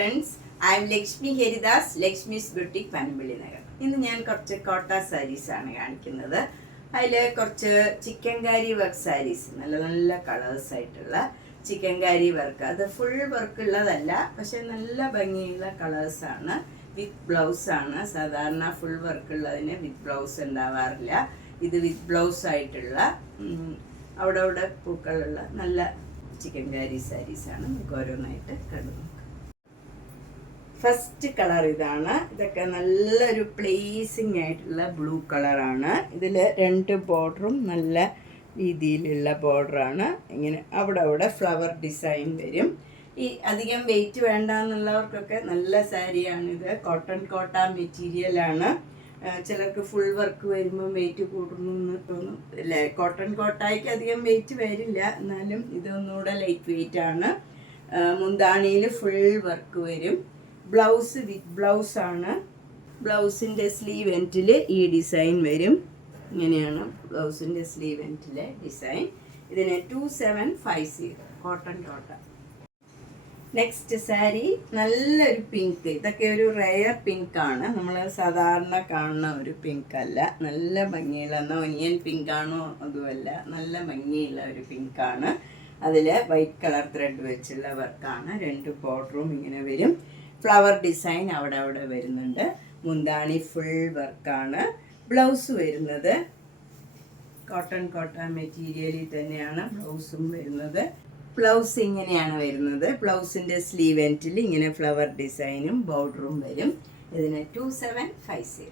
Friends, I M Lakshmi Haridas, Lakshmi's boutique Panampilly Nagar. ഇന്ന് ഞാൻ കുറച്ച് കോട്ട സാരീസാണ് കാണിക്കുന്നത്. അതിൽ കുറച്ച് ചിക്കൻകാരി വർക്ക് സാരീസ്, നല്ല നല്ല കളേഴ്സ് ആയിട്ടുള്ള ചിക്കൻകാരി വർക്ക്. അത് ഫുൾ വർക്ക് ഉള്ളതല്ല, പക്ഷെ നല്ല ഭംഗിയുള്ള കളേഴ്സാണ്. വിത്ത് ബ്ലൗസാണ്. സാധാരണ ഫുൾ വർക്ക് ഉള്ളതിന് വിത്ത് ബ്ലൗസ് ഉണ്ടാവാറില്ല. ഇത് വിത്ത് ബ്ലൗസ് ആയിട്ടുള്ള അവിടെ പൂക്കളുള്ള നല്ല ചിക്കൻകാരി സാരീസാണ്. നമുക്ക് ഓരോന്നായിട്ട് കണ്ടു നോക്കാം. ഫസ്റ്റ് കളർ ഇതാണ്. ഇതൊക്കെ നല്ലൊരു പ്ലേസിങ് ആയിട്ടുള്ള ബ്ലൂ കളറാണ്. ഇതിൽ രണ്ട് ബോർഡറും നല്ല രീതിയിലുള്ള ബോർഡറാണ്. ഇങ്ങനെ അവിടെ ഫ്ലവർ ഡിസൈൻ വരും. ഈ അധികം വെയിറ്റ് വേണ്ട എന്നുള്ളവർക്കൊക്കെ നല്ല സാരിയാണിത്. കോട്ടൺ കോട്ട മെറ്റീരിയലാണ്. ചിലർക്ക് ഫുൾ വർക്ക് വരുമ്പം വെയിറ്റ് കൂടുന്നു എന്ന് തോന്നും അല്ലേ. കോട്ടൺ കോട്ടായ്ക്ക് അധികം വെയിറ്റ് വരില്ല, എന്നാലും ഇതൊന്നുകൂടെ ലൈറ്റ് വെയിറ്റ് ആണ്. മുന്താണിയിൽ ഫുൾ വർക്ക് വരും. ബ്ലൗസ് വിത്ത് ബ്ലൗസാണ്. ബ്ലൗസിൻ്റെ സ്ലീവ് എൻഡിൽ ഈ ഡിസൈൻ വരും. ഇങ്ങനെയാണ് ബ്ലൗസിൻ്റെ സ്ലീവ് എൻഡിലെ ഡിസൈൻ. ഇതിന് 2750 കോട്ടൺ കോട്ട. നെക്സ്റ്റ് സാരി നല്ലൊരു പിങ്ക്. ഇതൊക്കെ ഒരു റെയർ പിങ്ക് ആണ്. നമ്മൾ സാധാരണ കാണുന്ന ഒരു പിങ്ക് അല്ല. നല്ല ഭംഗിയുള്ള, എന്നാൽ ഒനിയൻ പിങ്ക് ആണോ അതുമല്ല, നല്ല ഭംഗിയുള്ള ഒരു പിങ്ക് ആണ്. അതിൽ വൈറ്റ് കളർ ത്രെഡ് വെച്ചുള്ള വർക്കാണ്. രണ്ട് ബോർഡറും ഇങ്ങനെ വരും. ഫ്ലവർ ഡിസൈൻ അവിടെ വരുന്നുണ്ട്. മുന്താണി ഫുൾ വർക്കാണ്. ബ്ലൗസ് വരുന്നത് കോട്ടൺ കോട്ട മെറ്റീരിയലിൽ തന്നെയാണ് ബ്ലൗസും വരുന്നത്. ബ്ലൗസ് ഇങ്ങനെയാണ് വരുന്നത്. ബ്ലൗസിൻ്റെ സ്ലീവ് എൻഡിൽ ഇങ്ങനെ ഫ്ലവർ ഡിസൈനും ബോർഡറും വരും. ഇതിന് 2750.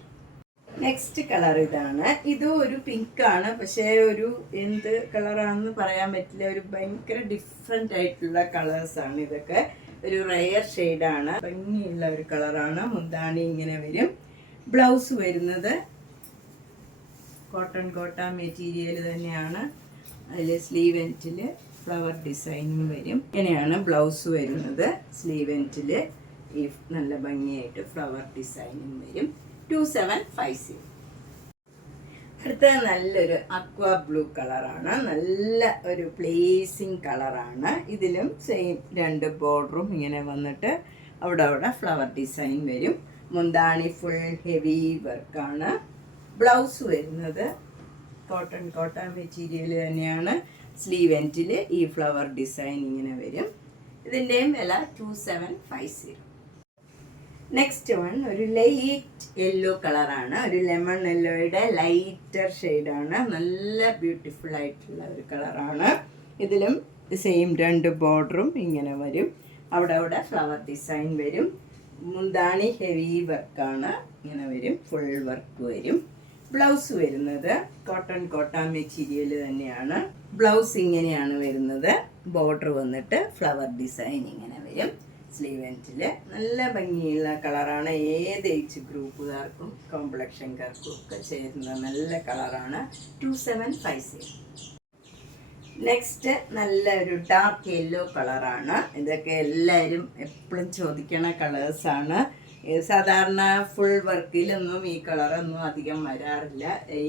നെക്സ്റ്റ് കളർ ഇതാണ്. ഇതും ഒരു പിങ്ക് ആണ്, പക്ഷേ ഒരു എന്ത് കളറാണെന്ന് പറയാൻ പറ്റില്ല. ഒരു ഭയങ്കര ഡിഫറെൻ്റ് ആയിട്ടുള്ള കളേഴ്സാണ്. ഇതൊക്കെ ഒരു റെയർ ഷെയ്ഡാണ്. ഭംഗിയുള്ള ഒരു കളറാണ്. മുന്താണി ഇങ്ങനെ വരും. ബ്ലൗസ് വരുന്നത് കോട്ടൺ കോട്ട മെറ്റീരിയൽ തന്നെയാണ്. അതിൽ സ്ലീവ് എൻഡിൽ ഫ്ലവർ ഡിസൈനും വരും. ഇങ്ങനെയാണ് ബ്ലൗസ് വരുന്നത്. സ്ലീവ് എൻഡിൽ ഈ നല്ല ഭംഗിയായിട്ട് ഫ്ലവർ ഡിസൈനും വരും. 2750. അടുത്ത നല്ലൊരു അക്വാ ബ്ലൂ കളറാണ്. നല്ല ഒരു പ്ലേസിങ് കളറാണ്. ഇതിലും സെയിം രണ്ട് ബോർഡറും ഇങ്ങനെ വന്നിട്ട് അവിടെ ഫ്ലവർ ഡിസൈൻ വരും. മുന്താണി ഫുൾ ഹെവി വർക്കാണ്. ബ്ലൗസ് വരുന്നത് കോട്ടൺ കോട്ട മെറ്റീരിയൽ തന്നെയാണ്. സ്ലീവ് എൻഡിൽ ഈ ഫ്ലവർ ഡിസൈൻ ഇങ്ങനെ വരും. ഇതിൻ്റെയും വില 2750. നെക്സ്റ്റ് വൺ ഒരു ലൈറ്റ് യെല്ലോ കളറാണ്. ഒരു ലെമൺ യെല്ലോയുടെ ലൈറ്റർ ഷെയ്ഡാണ്. നല്ല ബ്യൂട്ടിഫുൾ ആയിട്ടുള്ള ഒരു കളറാണ്. ഇതിലും സെയിം രണ്ട് ബോർഡറും ഇങ്ങനെ വരും. അവിടെ ഫ്ലവർ ഡിസൈൻ വരും. മുന്താണി ഹെവി വർക്കാണ്. ഇങ്ങനെ വരും. ഫുൾ വർക്ക് വരും. ബ്ലൗസ് വരുന്നത് കോട്ടൺ കോട്ട മെറ്റീരിയൽ തന്നെയാണ്. ബ്ലൗസ് ഇങ്ങനെയാണ് വരുന്നത്. ബോർഡർ വന്നിട്ട് ഫ്ലവർ ഡിസൈൻ ഇങ്ങനെ വരും. സ്ലീവ് എൻഡിൽ നല്ല ഭംഗിയുള്ള കളറാണ്. ഏത് ഏജ് ഗ്രൂപ്പുകാർക്കും കോംപ്ലക്ഷൻകാർക്കും ഒക്കെ ചേരുന്ന നല്ല കളറാണ്. 2750. നെക്സ്റ്റ് നല്ലൊരു ഡാർക്ക് യെല്ലോ കളറാണ്. ഇതൊക്കെ എല്ലാവരും എപ്പോഴും ചോദിക്കണ കളേഴ്സാണ്. സാധാരണ ഫുൾ വർക്കിലൊന്നും ഈ കളറൊന്നും അധികം വരാറില്ല. ഈ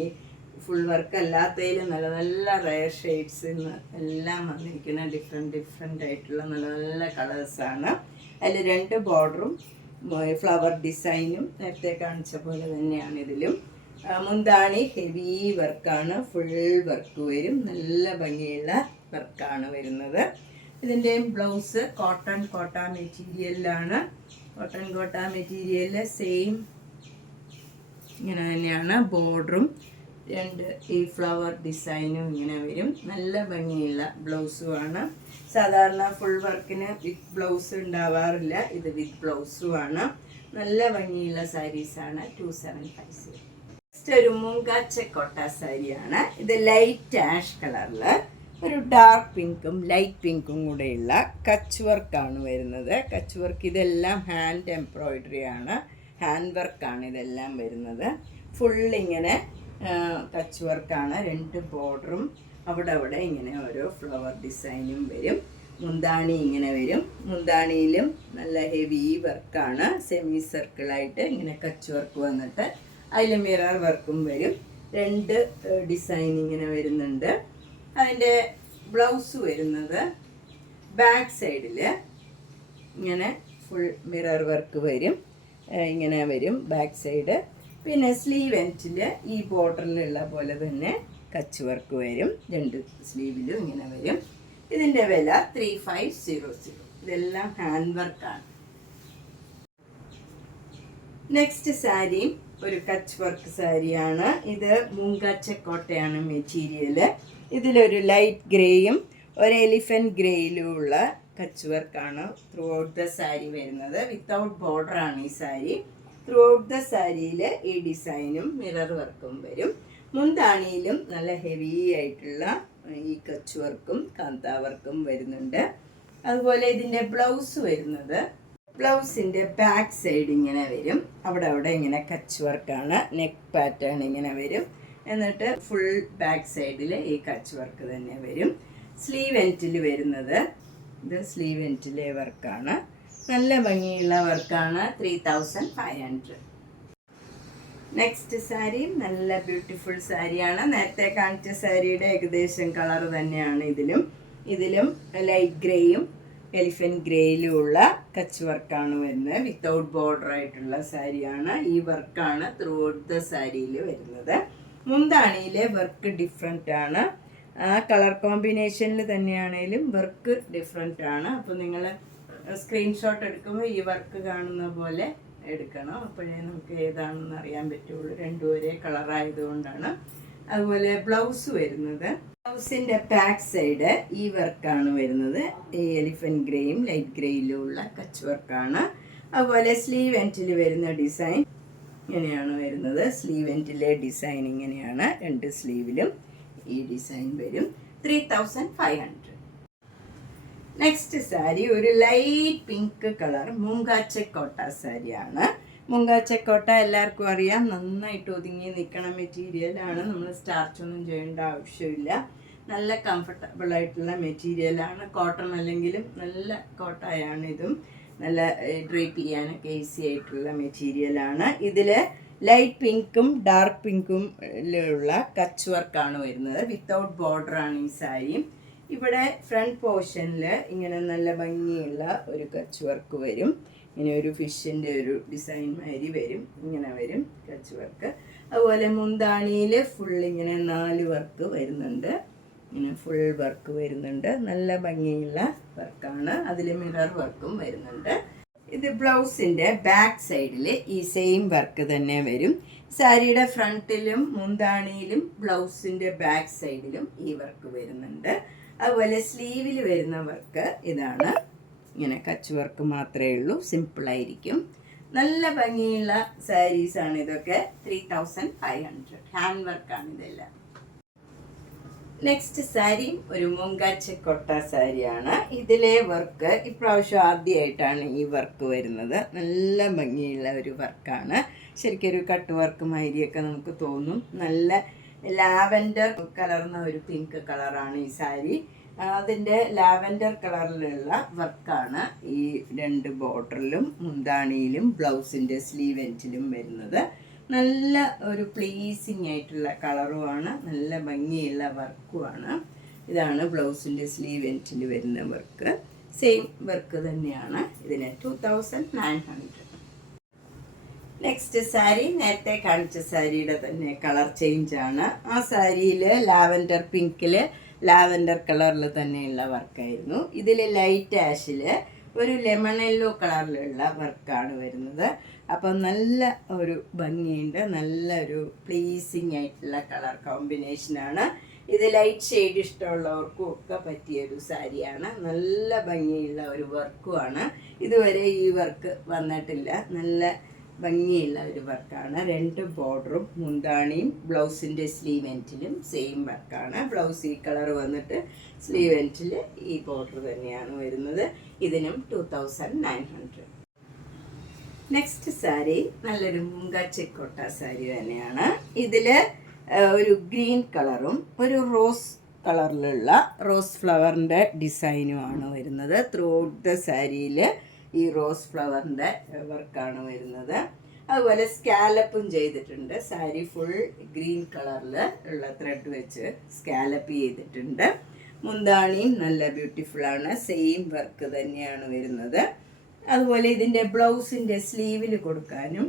ഫുൾ വർക്ക് അല്ലാത്തതിൽ നല്ല നല്ല റെയർ ഷെയ്ഡ്സ് എല്ലാം വന്നിരിക്കുന്ന ഡിഫറെൻ്റ് ആയിട്ടുള്ള നല്ല നല്ല കളേഴ്സാണ്. അതിൽ രണ്ട് ബോർഡറും ഫ്ലവർ ഡിസൈനും നേരത്തെ കാണിച്ച പോലെ തന്നെയാണ് ഇതിലും. മുന്താണി ഹെവി വർക്കാണ്. ഫുൾ വർക്ക് വരും. നല്ല ഭംഗിയുള്ള വർക്കാണ് വരുന്നത്. ഇതിൻ്റെയും ബ്ലൗസ് കോട്ടൺ കോട്ട മെറ്റീരിയലിലാണ്. കോട്ടൺ കോട്ട മെറ്റീരിയലിൽ സെയിം ഇങ്ങനെ തന്നെയാണ്. ബോർഡറും രണ്ട് ഈ ഫ്ലവർ ഡിസൈനും ഇങ്ങനെ വരും. നല്ല ഭംഗിയുള്ള ബ്ലൗസുമാണ്. സാധാരണ ഫുൾ വർക്കിന് വിത്ത് ബ്ലൗസ് ഉണ്ടാവാറില്ല. ഇത് വിത്ത് ബ്ലൗസുമാണ്. നല്ല ഭംഗിയുള്ള സാരീസാണ്. 2750. നെക്സ്റ്റ് ഒരു മൂങ്കാച്ച കോട്ട സാരിയാണ്. ഇത് ലൈറ്റ് ആഷ് കളറിൽ ഒരു ഡാർക്ക് പിങ്കും ലൈറ്റ് പിങ്കും കൂടെയുള്ള കച്ച് വർക്കാണ് വരുന്നത്. കച്ച് വർക്ക് ഇതെല്ലാം ഹാൻഡ് എംബ്രോയിഡറി ആണ്. ഹാൻഡ് വർക്കാണ് ഇതെല്ലാം വരുന്നത്. ഫുള്ളിങ്ങനെ കച്ച് വർക്കാണ്. രണ്ട് ബോർഡറും അവിടെ ഇങ്ങനെ ഓരോ ഫ്ലവർ ഡിസൈനും വരും. മുന്താണി ഇങ്ങനെ വരും. മുന്താണിയിലും നല്ല ഹെവി വർക്കാണ്. സെമി സർക്കിളായിട്ട് ഇങ്ങനെ കച്ച് വർക്ക് വന്നിട്ട് അതിൽ മിറർ വർക്കും വരും. രണ്ട് ഡിസൈൻ ഇങ്ങനെ വരുന്നുണ്ട്. അതിൻ്റെ ബ്ലൗസ് വരുന്നത് ബാക്ക് സൈഡിൽ ഇങ്ങനെ ഫുൾ മിറർ വർക്ക് വരും, ഇങ്ങനെ വരും ബാക്ക് സൈഡ്. പിന്നെ സ്ലീവ് എൻഡിൽ ഈ ബോർഡറിലുള്ള പോലെ തന്നെ കച്ച് വർക്ക് വരും, രണ്ട് സ്ലീവിലും ഇങ്ങനെ വരും. ഇതിൻ്റെ വില 3500. ഇതെല്ലാം ഹാൻഡ് വർക്കാണ്. നെക്സ്റ്റ് സാരിയും ഒരു കച്ച് വർക്ക് സാരിയാണ്. ഇത് മൂങ്കാച്ചക്കോട്ടയാണ് മെറ്റീരിയൽ. ഇതിലൊരു ലൈറ്റ് ഗ്രേയും ഒരു എലിഫൻറ്റ് ഗ്രേയിലുമുള്ള കച്ച് വർക്കാണ് ത്രൂ ഔട്ട് ദ സാരി വരുന്നത്. വിത്തൗട്ട് ബോർഡറാണ് ഈ സാരി. ത്രൂ ഔട്ട് ദ സാരിയിൽ ഈ ഡിസൈനും മിറർ വർക്കും വരും. മുന്താണിയിലും നല്ല ഹെവി ആയിട്ടുള്ള ഈ കച്ച് വർക്കും കാന്താ വർക്കും വരുന്നുണ്ട്. അതുപോലെ ഇതിൻ്റെ ബ്ലൗസ് വരുന്നത്, ബ്ലൗസിൻ്റെ ബാക്ക് സൈഡ് ഇങ്ങനെ വരും, അവിടെ ഇങ്ങനെ കച്ച് വർക്കാണ്. നെക്ക് പാറ്റേൺ ഇങ്ങനെ വരും, എന്നിട്ട് ഫുൾ ബാക്ക് സൈഡിൽ ഈ കച്ച് വർക്ക് തന്നെ വരും. സ്ലീവ് എൻഡിൽ വരുന്നത്, ഇത് സ്ലീവ് എൻഡിലെ വർക്കാണ്. നല്ല ഭംഗിയുള്ള വർക്കാണ്. 3500. നെക്സ്റ്റ് സാരി നല്ല ബ്യൂട്ടിഫുൾ സാരിയാണ്. നേരത്തെ കാണിച്ച സാരിയുടെ ഏകദേശം കളർ തന്നെയാണ് ഇതിലും ലൈറ്റ് ഗ്രേയും എലിഫൻറ്റ് ഗ്രേയിലുമുള്ള കച്ച് വർക്കാണ് വരുന്നത്. വിത്തൗട്ട് ബോർഡർ ആയിട്ടുള്ള സാരിയാണ്. ഈ വർക്കാണ് ത്രൂ ഔട്ട് ദ സാരിയിൽ വരുന്നത്. മുന്താണിയിലെ വർക്ക് ഡിഫറെൻ്റ് ആണ്. ആ കളർ കോമ്പിനേഷനിൽ തന്നെയാണേലും വർക്ക് ഡിഫറെൻ്റ് ആണ്. അപ്പോൾ നിങ്ങൾ സ്ക്രീൻഷോട്ട് എടുക്കുമ്പോൾ ഈ വർക്ക് കാണുന്ന പോലെ എടുക്കണം, അപ്പോഴേ നമുക്ക് ഏതാണെന്ന് അറിയാൻ പറ്റുള്ളൂ. രണ്ടും ഒരേ കളറായതുകൊണ്ടാണ്. അതുപോലെ ബ്ലൗസ് വരുന്നത്, ബ്ലൗസിൻ്റെ ബാക്ക് സൈഡ് ഈ വർക്കാണ് വരുന്നത്. ഈ എലിഫൻറ്റ് ഗ്രേയും ലൈറ്റ് ഗ്രേയിലുമുള്ള കച്ച് വർക്കാണ്. അതുപോലെ സ്ലീവ് എൻഡിൽ വരുന്ന ഡിസൈൻ ഇങ്ങനെയാണ് വരുന്നത്. സ്ലീവ് എൻഡിലെ ഡിസൈൻ ഇങ്ങനെയാണ്. രണ്ട് സ്ലീവിലും ഈ ഡിസൈൻ വരും. 3500. നെക്സ്റ്റ് സാരി ഒരു ലൈറ്റ് പിങ്ക് കളർ മൂങ്കാച്ചക്കോട്ട സാരിയാണ്. മൂങ്കാച്ചക്കോട്ട എല്ലാവർക്കും അറിയാം, നന്നായിട്ട് ഒതുങ്ങി നിൽക്കണ മെറ്റീരിയലാണ്. നമ്മൾ സ്റ്റാർച്ചൊന്നും ചെയ്യേണ്ട ആവശ്യമില്ല. നല്ല കംഫർട്ടബിൾ ആയിട്ടുള്ള മെറ്റീരിയലാണ്. കോട്ടൺ അല്ലെങ്കിലും നല്ല കോട്ടയാണ് ഇതും. നല്ല ഡ്രേപ്പ് ചെയ്യാനൊക്കെ ഈസി ആയിട്ടുള്ള മെറ്റീരിയലാണ്. ഇതിൽ ലൈറ്റ് പിങ്കും ഡാർക്ക് പിങ്കും ഉള്ള കച്ച് വർക്കാണ് വരുന്നത്. വിത്തൗട്ട് ബോർഡറാണ് ഈ സാരി. ഇവിടെ ഫ്രണ്ട് പോർഷനിൽ ഇങ്ങനെ നല്ല ഭംഗിയുള്ള ഒരു കച്ച് വർക്ക് വരും. ഇങ്ങനെ ഒരു ഫിഷിൻ്റെ ഒരു ഡിസൈൻ മാതിരി വരും, ഇങ്ങനെ വരും കച്ച് വർക്ക്. അതുപോലെ മുന്താണിയിൽ ഫുൾ ഇങ്ങനെ 4 വർക്ക് വരുന്നുണ്ട്. ഇങ്ങനെ ഫുൾ വർക്ക് വരുന്നുണ്ട്. നല്ല ഭംഗിയുള്ള വർക്കാണ്. അതിൽ മിറർ വർക്കും വരുന്നുണ്ട്. ഇത് ബ്ലൗസിൻ്റെ ബാക്ക് സൈഡിൽ ഈ സെയിം വർക്ക് തന്നെ വരും. സാരിയുടെ ഫ്രണ്ടിലും മുന്താണിയിലും ബ്ലൗസിൻ്റെ ബാക്ക് സൈഡിലും ഈ വർക്ക് വരുന്നുണ്ട്. അതുപോലെ സ്ലീവിൽ വരുന്ന വർക്ക് ഇതാണ്. ഇങ്ങനെ കച്ച് വർക്ക് മാത്രമേ ഉള്ളൂ, സിമ്പിളായിരിക്കും. നല്ല ഭംഗിയുള്ള സാരീസാണ് ഇതൊക്കെ. 3500. ഹാൻഡ് വർക്കാണ് ഇതെല്ലാം. നെക്സ്റ്റ് സാരി ഒരു മൂങ്കാച്ചക്കോട്ട സാരിയാണ്. ഇതിലെ വർക്ക് ഇപ്രാവശ്യം ആദ്യമായിട്ടാണ് ഈ വർക്ക് വരുന്നത്. നല്ല ഭംഗിയുള്ള ഒരു വർക്കാണ്. ശരിക്കും ഒരു കട്ട് വർക്ക് മാതിരിയൊക്കെ നമുക്ക് തോന്നും. നല്ല ലാവൻഡർ കലർന്ന ഒരു പിങ്ക് കളറാണ് ഈ സാരി. അതിൻ്റെ ലാവൻഡർ കളറിലുള്ള വർക്കാണ് ഈ 2 ബോർഡറിലും മുന്താണിയിലും ബ്ലൗസിൻ്റെ സ്ലീവ് എൻഡിലും വരുന്നത്. നല്ല ഒരു പ്ലീസിങ് ആയിട്ടുള്ള കളറുമാണ്, നല്ല ഭംഗിയുള്ള വർക്കുമാണ്. ഇതാണ് ബ്ലൗസിൻ്റെ സ്ലീവ് എൻഡിൽ വരുന്ന വർക്ക്. സെയിം വർക്ക് തന്നെയാണ്. ഇതിന് 2900. നെക്സ്റ്റ് സാരി നേരത്തെ കാണിച്ച സാരിയുടെ തന്നെ കളർ ചേഞ്ചാണ്. ആ സാരിയിൽ ലാവൻഡർ പിങ്കിൽ ലാവൻഡർ കളറിൽ തന്നെയുള്ള വർക്കായിരുന്നു. ഇതിൽ ലൈറ്റ് ആഷിൽ ഒരു ലെമൺ യെല്ലോ കളറിലുള്ള വർക്കാണ് വരുന്നത്. അപ്പം നല്ല ഒരു ഭംഗിയുണ്ട്, നല്ലൊരു പ്ലീസിങ് ആയിട്ടുള്ള കളർ കോമ്പിനേഷനാണ്. ഇത് ലൈറ്റ് ഷെയ്ഡ് ഇഷ്ടമുള്ളവർക്കും ഒക്കെ പറ്റിയൊരു സാരിയാണ്. നല്ല ഭംഗിയുള്ള ഒരു വർക്കുമാണ്. ഇതുവരെ ഈ വർക്ക് വന്നിട്ടില്ല. നല്ല ഭംഗിയുള്ള ഒരു വർക്കാണ്. 2 ബോർഡറും മുന്താണിയും ബ്ലൗസിൻ്റെ സ്ലീവ് എൻഡിലും സെയിം വർക്കാണ്. ബ്ലൗസ് ഈ കളർ വന്നിട്ട് സ്ലീവ് എൻഡിൽ ഈ ബോർഡർ തന്നെയാണ് വരുന്നത്. ഇതിനും 2900. നെക്സ്റ്റ് സാരി നല്ലൊരു മൂങ്കാച്ചക്കോട്ട സാരി തന്നെയാണ്. ഇതിൽ ഒരു ഗ്രീൻ കളറും ഒരു റോസ് കളറിലുള്ള റോസ് ഫ്ലവറിൻ്റെ ഡിസൈനുമാണ് വരുന്നത്. ത്രൂ ഔട്ട് ദ സാരിയിൽ ഈ റോസ് ഫ്ലവറിൻ്റെ വർക്കാണ് വരുന്നത്. അതുപോലെ സ്കാലപ്പും ചെയ്തിട്ടുണ്ട്. സാരി ഫുൾ ഗ്രീൻ കളറിൽ ഉള്ള ത്രെഡ് വെച്ച് സ്കാലപ്പ് ചെയ്തിട്ടുണ്ട്. മുന്താണിയും നല്ല ബ്യൂട്ടിഫുള്ളാണ്. സെയിം വർക്ക് തന്നെയാണ് വരുന്നത്. അതുപോലെ ഇതിൻ്റെ ബ്ലൗസിൻ്റെ സ്ലീവിൽ കൊടുക്കാനും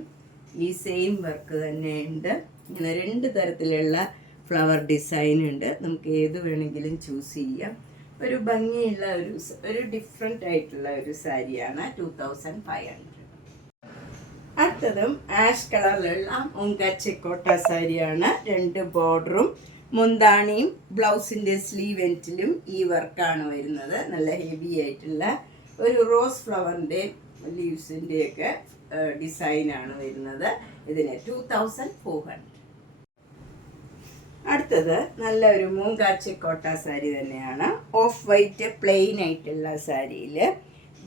ഈ സെയിം വർക്ക് തന്നെയുണ്ട്. ഇങ്ങനെ 2 തരത്തിലുള്ള ഫ്ലവർ ഡിസൈൻ ഉണ്ട്. നമുക്ക് ഏത് വേണമെങ്കിലും ചൂസ് ചെയ്യാം. ഒരു ഭംഗിയുള്ള ഒരു ഡിഫറെൻ്റ് ആയിട്ടുള്ള ഒരു സാരിയാണ്. 2500. അടുത്തതും ആഷ് കളറിലുള്ള മുങ്കാച്ചിക്കോട്ട സാരിയാണ്. 2 ബോർഡറും മുന്താണിയും ബ്ലൗസിൻ്റെ സ്ലീവ് എൻഡിലും ഈ വർക്കാണ് വരുന്നത്. നല്ല ഹെവി ആയിട്ടുള്ള ഒരു റോസ് ഫ്ലവറിൻ്റെ ലീവ്സിൻ്റെയൊക്കെ ഡിസൈനാണ് വരുന്നത്. ഇതിന് 2400. അടുത്തത് നല്ലൊരു മൂങ്കാച്ചിക്കോട്ട സാരി തന്നെയാണ്. ഓഫ് വൈറ്റ് പ്ലെയിൻ ആയിട്ടുള്ള സാരിയിൽ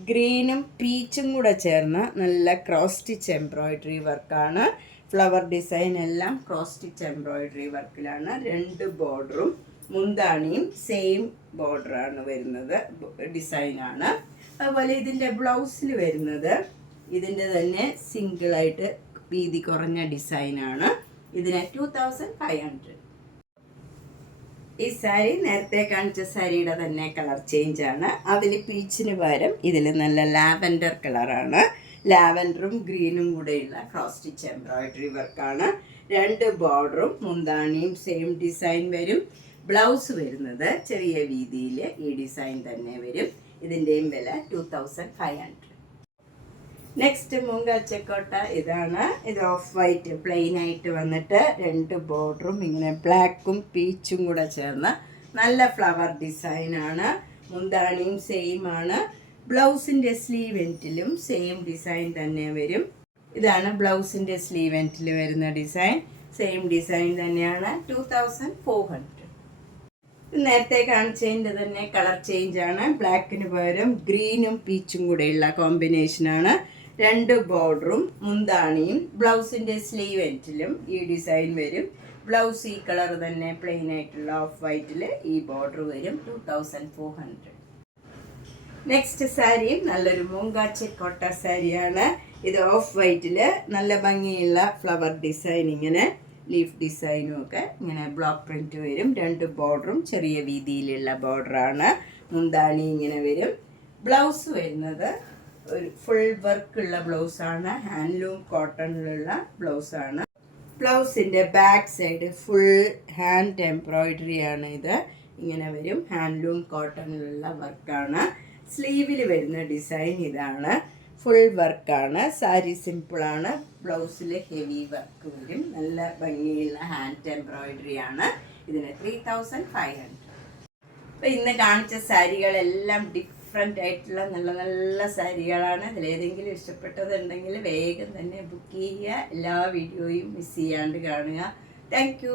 ഗ്രീനും പീച്ചും കൂടെ ചേർന്ന നല്ല ക്രോസ് സ്റ്റിച്ച് എംബ്രോയിഡറി വർക്കാണ്. ഫ്ലവർ ഡിസൈൻ എല്ലാം ക്രോസ് സ്റ്റിച്ച് എംബ്രോയിഡറി വർക്കിലാണ്. 2 ബോർഡറും മുന്താണിയും സെയിം ബോർഡറാണ് വരുന്നത്, ഡിസൈനാണ്. അതുപോലെ ഇതിൻ്റെ ബ്ലൗസിൽ വരുന്നത് ഇതിൻ്റെ തന്നെ സിംഗിളായിട്ട് വീതി കുറഞ്ഞ ഡിസൈനാണ്. ഇതിന് 2500. ഈ സാരി നേരത്തെ കാണിച്ച സാരിയുടെ തന്നെ കളർ ചേഞ്ച് ആണ്. അതിൽ പീച്ചിന് പകരം ഇതിൽ നല്ല ലാവൻഡർ കളറാണ്. ലാവൻഡറും ഗ്രീനും കൂടെയുള്ള ക്രോസ് സ്റ്റിച്ച് എംബ്രോയിഡറി വർക്കാണ്. 2 ബോർഡറും മുന്താണിയും സെയിം ഡിസൈൻ വരും. ബ്ലൗസ് വരുന്നത് ചെറിയ വീതിയിൽ ഈ ഡിസൈൻ തന്നെ വരും. ഇതിൻ്റെയും വില 2500. നെക്സ്റ്റ് മൂങ്കാച്ചിക്കോട്ട ഇതാണ്. ഇത് ഓഫ് വൈറ്റ് പ്ലെയിൻ ആയിട്ട് വന്നിട്ട് 2 ബോർഡറും ഇങ്ങനെ ബ്ലാക്കും പീച്ചും കൂടെ ചേർന്ന നല്ല ഫ്ലവർ ഡിസൈനാണ്. മുന്താണിയും സെയിം ആണ്. ബ്ലൗസിൻ്റെ സ്ലീവ് എൻഡിലും സെയിം ഡിസൈൻ തന്നെ വരും. ഇതാണ് ബ്ലൗസിൻ്റെ സ്ലീവ് എൻഡിൽ വരുന്ന ഡിസൈൻ. സെയിം ഡിസൈൻ തന്നെയാണ്. 2400. നേരത്തെ കാണിച്ചതിൻ്റെ തന്നെ കളർ ചേഞ്ച് ആണ്. ബ്ലാക്കിന് പകരം ഗ്രീനും പീച്ചും കൂടെയുള്ള കോമ്പിനേഷനാണ്. 2 ബോർഡറും മുന്താണിയും ബ്ലൗസിൻ്റെ സ്ലീവ് എൻഡിലും ഈ ഡിസൈൻ വരും. ബ്ലൗസ് ഈ കളർ തന്നെ പ്ലെയിൻ ആയിട്ടുള്ള ഓഫ് വൈറ്റിൽ ഈ ബോർഡർ വരും. 2400. നെക്സ്റ്റ് സാരിയും നല്ലൊരു മൂങ്കാച്ചിക്കോട്ട സാരിയാണ്. ഇത് ഓഫ് വൈറ്റിൽ നല്ല ഭംഗിയുള്ള ഫ്ലവർ ഡിസൈൻ, ഇങ്ങനെ ലീഫ് ഡിസൈനും ഒക്കെ ഇങ്ങനെ ബ്ലോക്ക് പ്രിൻറ്റ് വരും. 2 ബോർഡറും ചെറിയ വീതിയിലുള്ള ബോർഡറാണ്. മുന്താണി ഇങ്ങനെ വരും. ബ്ലൗസ് വരുന്നത് ഒരു ഫുൾ വർക്കുള്ള ബ്ലൗസാണ്. ഹാൻഡ്ലൂം കോട്ടണിലുള്ള ബ്ലൗസാണ്. ബ്ലൗസിൻ്റെ back side full hand embroidery ആണ്. ഇത് ഇങ്ങനെ വരും. ഹാൻഡ്ലൂം കോട്ടണിലുള്ള വർക്കാണ്. സ്ലീവിൽ വരുന്ന ഡിസൈൻ ഇതാണ്. ഫുൾ വർക്കാണ്. സാരി സിമ്പിളാണ്. ബ്ലൗസിൽ ഹെവി വർക്ക് വരും. നല്ല ഭംഗിയുള്ള ഹാൻഡ് എംബ്രോയിഡറി ആണ്. ഇതിന് 3500. അപ്പോൾ ഇന്ന് കാണിച്ച സാരികളെല്ലാം ഡിഫറെൻ്റ് ആയിട്ടുള്ള നല്ല നല്ല സാരികളാണ്. അതിലേതെങ്കിലും ഇഷ്ടപ്പെട്ടതുണ്ടെങ്കിൽ വേഗം തന്നെ ബുക്ക് ചെയ്യുക. എല്ലാ വീഡിയോയും മിസ് ചെയ്യാണ്ട് കാണുക. താങ്ക്